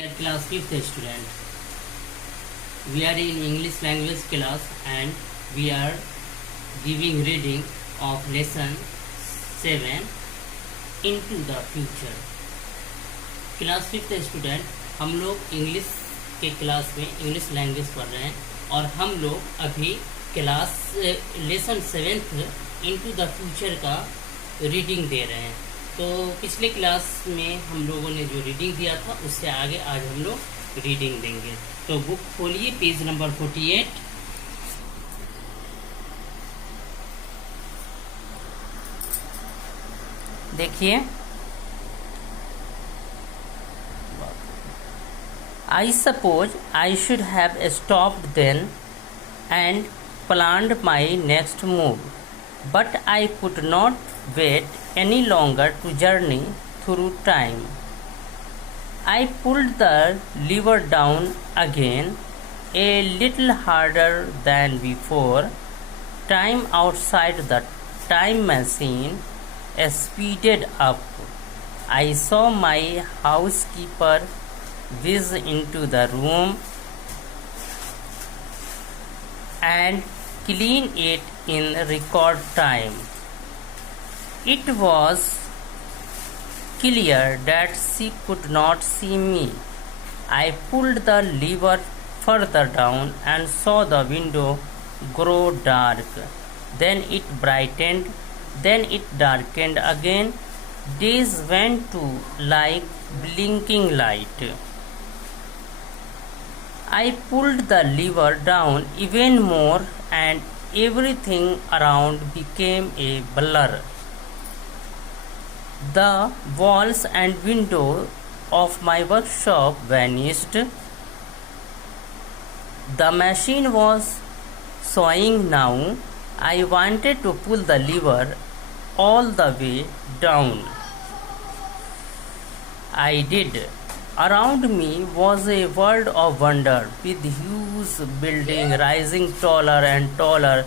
Dear class 5th student, we are in English language class and we are giving reading of lesson 7 into the future. Class 5th student, हम लोग English के class में English language पढ़ रहे हैं और हम लोग अभी class lesson 7th into the future का रीडिंग दे रहे हैं। तो पिछले क्लास में हम लोगों ने जो रीडिंग दिया था उससे आगे आज हम लोग रीडिंग देंगे। तो बुक खोलिए, पेज नंबर 48। देखिए, I suppose I should have stopped then and planned my next move, but I could not wait any longer to journey through time. I pulled the lever down again, a little harder than before. Time outside the time machine speeded up. I saw my housekeeper whiz into the room and clean it in record time. It was clear that she could not see me. I pulled the lever further down and saw the window grow dark. Then it brightened, then it darkened again. Days went to like blinking light. I pulled the lever down even more and everything around became a blur. The walls and windows of my workshop vanished. The machine was swaying now. I wanted to pull the lever all the way down. I did. Around me was a world of wonder, with huge buildings rising taller and taller,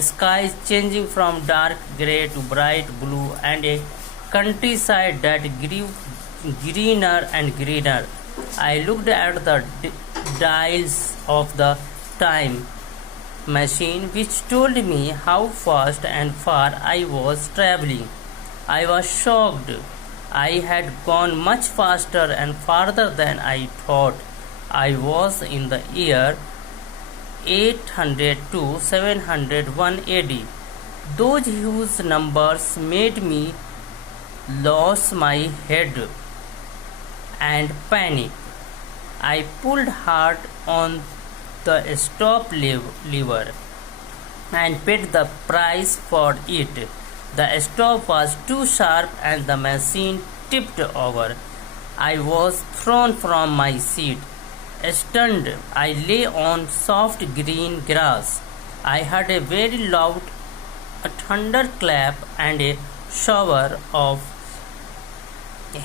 skies changing from dark grey to bright blue, and a countryside that grew greener and greener. I looked at the dials of the time machine, which told me how fast and far I was traveling. I was shocked. I had gone much faster and farther than I thought. I was in the year 800 to 701 AD. Those huge numbers made me lose my head and panic. I pulled hard on the stop lever and paid the price for it. The stop was too sharp and the machine tipped over. I was thrown from my seat. Stunned, I lay on soft green grass. I heard a very loud thunderclap and a shower of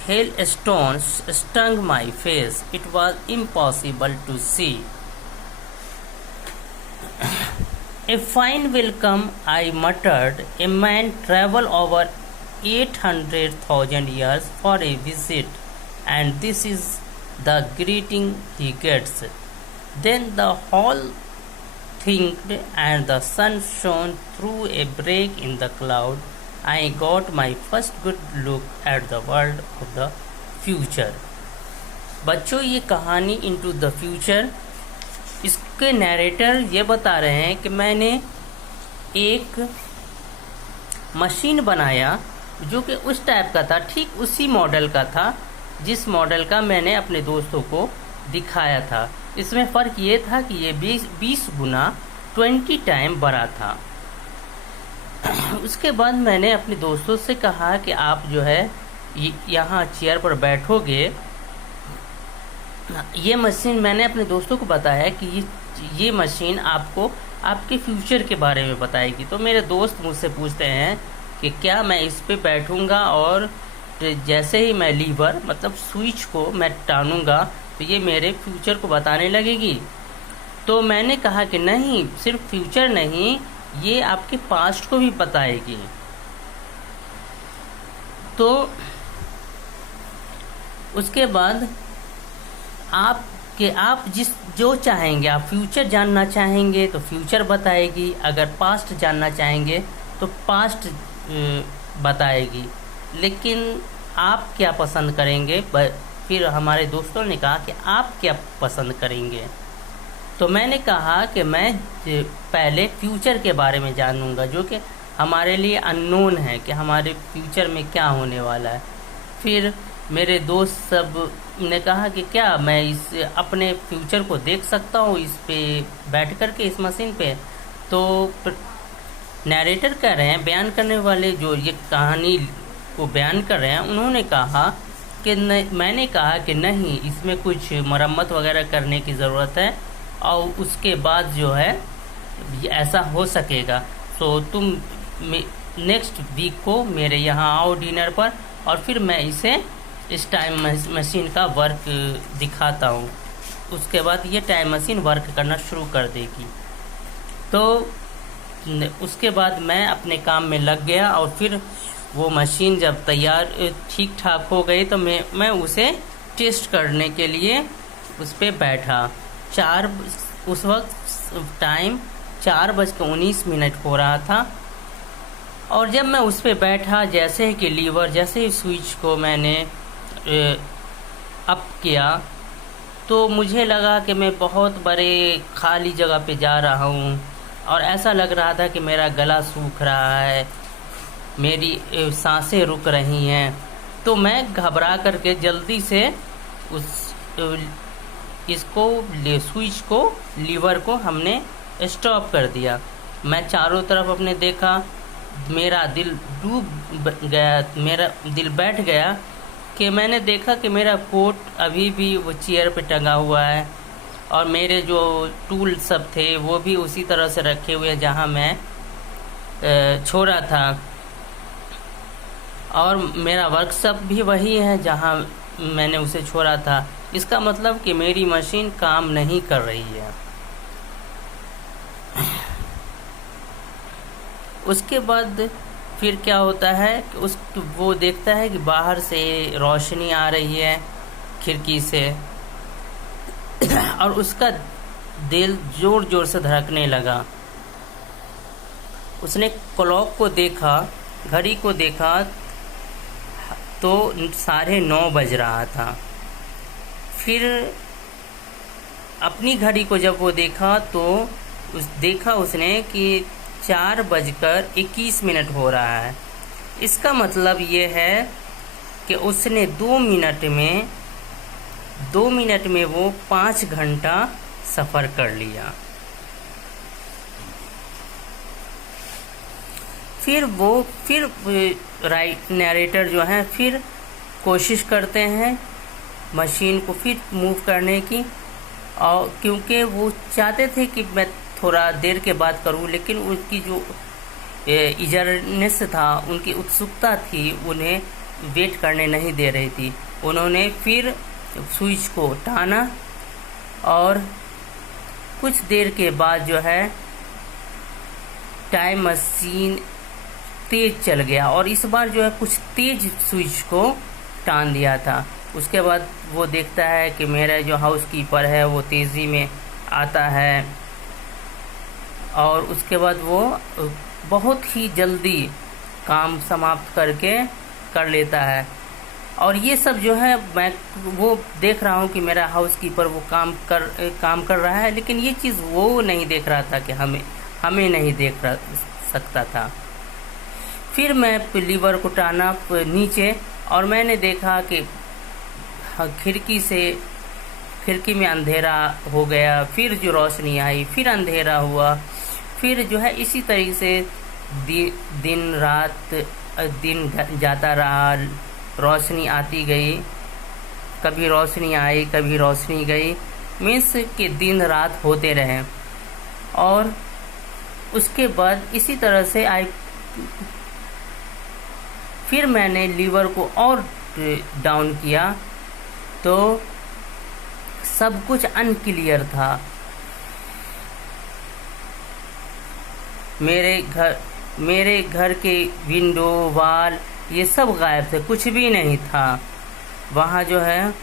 hailstones stung my face. It was impossible to see. A fine welcome, I muttered. A man travelled over 800,000 years for a visit, and this is the greeting he gets. Then the whole thinned, and the sun shone through a break in the cloud. I got my first good look at the world of the future. बच्चों, ये कहानी into the future, इसके narrator ये बता रहे हैं कि मैंने एक मशीन बनाया जो कि उस टाइप का था, ठीक उसी मॉडल का था जिस मॉडल का मैंने अपने दोस्तों को दिखाया था। इसमें फ़र्क ये था कि ये 20 गुना 20 टाइम बड़ा था। उसके बाद मैंने अपने दोस्तों से कहा कि आप जो है यहाँ चेयर पर बैठोगे। ये मशीन, मैंने अपने दोस्तों को बताया कि ये मशीन आपको आपके फ्यूचर के बारे में बताएगी। तो मेरे दोस्त मुझसे पूछते हैं कि क्या मैं इस पे बैठूंगा और जैसे ही मैं लीवर मतलब स्विच को मैं टानूंगा तो ये मेरे फ्यूचर को बताने लगेगी। तो मैंने कहा कि नहीं, सिर्फ फ्यूचर नहीं, ये आपके पास्ट को भी बताएगी। तो उसके बाद आप जो चाहेंगे, आप फ्यूचर जानना चाहेंगे तो फ्यूचर बताएगी, अगर पास्ट जानना चाहेंगे तो पास्ट बताएगी। लेकिन आप क्या पसंद करेंगे? फिर हमारे दोस्तों ने कहा कि आप क्या पसंद करेंगे? तो मैंने कहा कि मैं पहले फ्यूचर के बारे में जानूंगा, जो कि हमारे लिए अननोन है कि हमारे फ्यूचर में क्या होने वाला है। फिर मेरे दोस्त सब ने कहा कि क्या मैं इस अपने फ्यूचर को देख सकता हूँ इस पे बैठ कर के, इस मशीन पे? तो नैरेटर कह रहे हैं, बयान करने वाले जो ये कहानी को बयान कर रहे हैं, उन्होंने कहा कि मैंने कहा कि नहीं, इसमें कुछ मरम्मत वगैरह करने की ज़रूरत है और उसके बाद जो है ऐसा हो सकेगा। तो तुम नेक्स्ट वीक को मेरे यहाँ आओ डिनर पर, और फिर मैं इसे इस टाइम मशीन का वर्क दिखाता हूँ। उसके बाद ये टाइम मशीन वर्क करना शुरू कर देगी। तो उसके बाद मैं अपने काम में लग गया और फिर वो मशीन जब तैयार ठीक ठाक हो गई तो मैं उसे टेस्ट करने के लिए उस पर बैठा। उस वक्त टाइम 4:19 हो रहा था, और जब मैं उस पर बैठा, जैसे कि लीवर, जैसे ही स्विच को मैंने अप किया तो मुझे लगा कि मैं बहुत बड़े खाली जगह पे जा रहा हूँ, और ऐसा लग रहा था कि मेरा गला सूख रहा है, मेरी सांसें रुक रही हैं। तो मैं घबरा करके जल्दी से स्विच को, लीवर को हमने स्टॉप कर दिया। मैं चारों तरफ अपने देखा, मेरा दिल डूब गया, मेरा दिल बैठ गया कि मैंने देखा कि मेरा कोट अभी भी वो चेयर पे टंगा हुआ है, और मेरे जो टूल सब थे वो भी उसी तरह से रखे हुए हैं जहाँ मैं छोड़ा था, और मेरा वर्कशॉप भी वही है जहाँ मैंने उसे छोड़ा था। इसका मतलब कि मेरी मशीन काम नहीं कर रही है। उसके बाद फिर क्या होता है कि वो देखता है कि बाहर से रोशनी आ रही है खिड़की से, और उसका दिल जोर जोर से धड़कने लगा। उसने क्लॉक को देखा, घड़ी को देखा, तो 9:30 बज रहा था। फिर अपनी घड़ी को जब वो देखा तो देखा उसने कि 4:21 हो रहा है। इसका मतलब ये है कि उसने 2 मिनट में वो 5 घंटा सफ़र कर लिया। फिर नैरेटर जो है फिर कोशिश करते हैं मशीन को फिर मूव करने की, और क्योंकि वो चाहते थे कि मैं थोड़ा देर के बाद करूं, लेकिन उनकी जो ईगरनेस था, उनकी उत्सुकता थी, उन्हें वेट करने नहीं दे रही थी। उन्होंने फिर स्विच को टाना और कुछ देर के बाद जो है टाइम मशीन तेज चल गया, और इस बार जो है कुछ तेज स्विच को टान दिया था। उसके बाद वो देखता है कि मेरा जो हाउसकीपर है वो तेज़ी में आता है, और उसके बाद वो बहुत ही जल्दी काम समाप्त करके कर लेता है। और ये सब जो है मैं वो देख रहा हूँ कि मेरा हाउसकीपर वो काम कर रहा है, लेकिन ये चीज़ वो नहीं देख रहा था कि हमें नहीं देख सकता था। फिर मैं लीवर को टाना नीचे, और मैंने देखा कि खिड़की में अंधेरा हो गया, फिर जो रोशनी आई, फिर अंधेरा हुआ, फिर जो है इसी तरीके से दिन जाता रहा, रोशनी आती गई, कभी रोशनी आई कभी रोशनी गई, मीन्स के दिन रात होते रहे। और उसके बाद इसी तरह से फिर मैंने लीवर को और डाउन किया तो सब कुछ अनक्लियर था। मेरे घर के विंडो, वाल, ये सब गायब थे, कुछ भी नहीं था। वहाँ जो है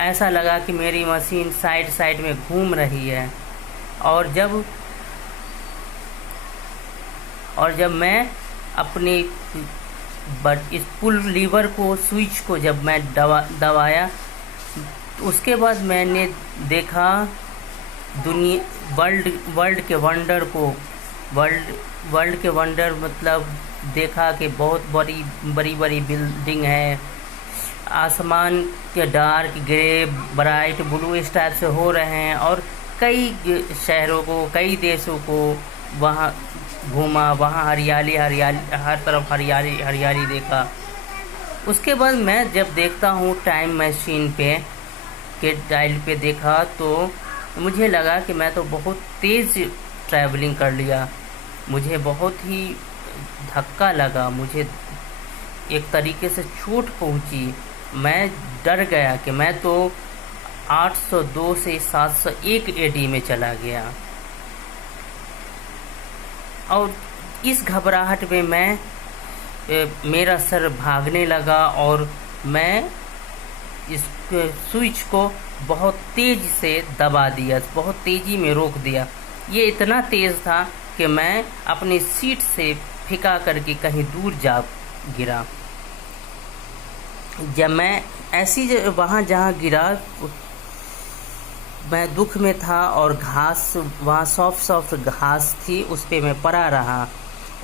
ऐसा लगा कि मेरी मशीन साइड साइड में घूम रही है। और जब मैं अपनी इस पुल लीवर को, स्विच को जब मैं दबाया, उसके बाद मैंने देखा वर्ल्ड के वंडर को। वर्ल्ड के वंडर मतलब देखा कि बहुत बड़ी बिल्डिंग है, आसमान के डार्क ग्रे ब्राइट ब्लू इस टाइप से हो रहे हैं, और कई शहरों को, कई देशों को वहाँ घूमा, वहाँ हरियाली, हर तरफ हरियाली देखा। उसके बाद मैं जब देखता हूँ टाइम मशीन के डायल पे देखा, तो मुझे लगा कि मैं तो बहुत तेज़ ट्रैवलिंग कर लिया। मुझे बहुत ही धक्का लगा, मुझे एक तरीके से चोट पहुंची। मैं डर गया कि मैं तो 802 से 701 एडी में चला गया। और इस घबराहट में मेरा सर भागने लगा, और मैं इस स्विच को बहुत तेज से दबा दिया, बहुत तेजी में रोक दिया। ये इतना तेज था कि मैं अपनी सीट से फिका करके कहीं दूर जा गिरा। जब मैं वहाँ जहाँ गिरा, मैं दुख में था, और घास वहाँ सॉफ्ट घास थी, उस पे मैं पड़ा रहा।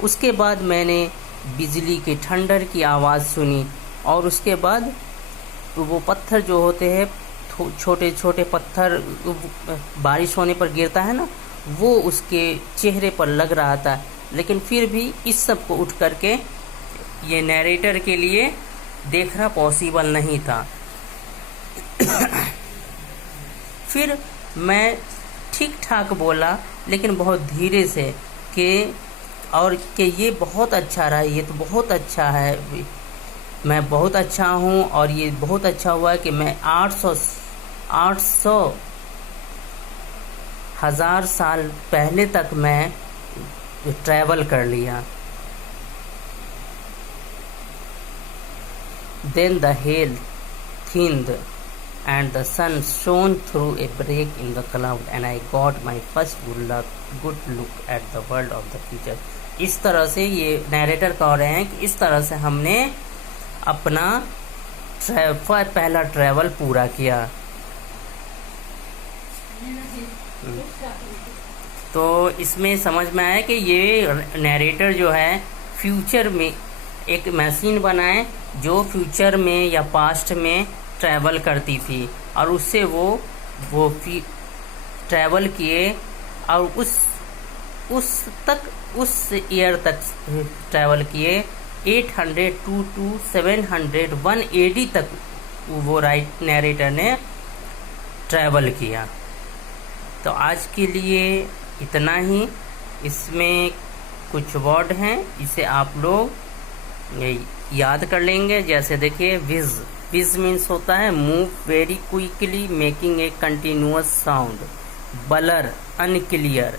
उसके बाद मैंने बिजली के थंडर की आवाज़ सुनी, और उसके बाद वो पत्थर जो होते हैं, छोटे छोटे पत्थर बारिश होने पर गिरता है ना, वो उसके चेहरे पर लग रहा था। लेकिन फिर भी इस सब को उठ करके ये नैरेटर के लिए देखना पॉसिबल नहीं था। फिर मैं ठीक ठाक बोला, लेकिन बहुत धीरे से, कि ये बहुत अच्छा रहा, ये तो बहुत अच्छा है, मैं बहुत अच्छा हूँ, और ये बहुत अच्छा हुआ कि मैं 800 1000 साल पहले तक मैं ट्रैवल कर लिया। Then the hail thinned and the sun shone through a break in the cloud, and I got my first good look at the world of the future. इस तरह से ये नैरेटर कह रहे हैं कि इस तरह से हमने अपना पहला ट्रैवल पूरा किया। तो इसमें समझ में आया कि ये नैरेटर जो है फ्यूचर में एक मशीन बनाए जो फ्यूचर में या पास्ट में ट्रैवल करती थी, और उससे वो ट्रैवल किए, और उस ईयर तक ट्रैवल किए 802 to 701 एडी तक वो नैरेटर ने ट्रैवल किया। तो आज के लिए इतना ही। इसमें कुछ वर्ड हैं, इसे आप लोग याद कर लेंगे। जैसे देखिए, विज मीन्स होता है move very quickly making a continuous sound. Blur unclear.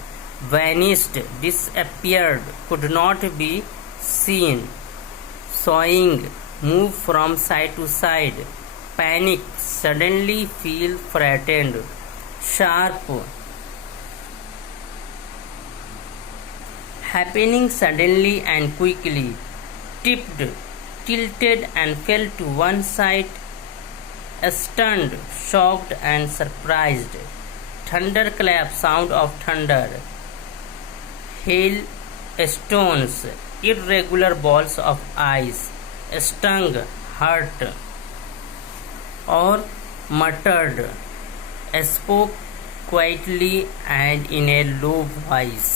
Vanished disappeared could not be seen. Swaying move from side to side. Panic suddenly feel frightened. Sharp happening suddenly and quickly. Tipped, tilted and fell to one side. Stunned, shocked and surprised. Thunderclap, sound of thunder. Hail stones, irregular balls of ice. Stung, hurt. और muttered, spoke quietly and in a low voice.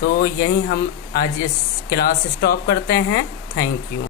तो यहीं हम आज इस class stop करते हैं। Thank you.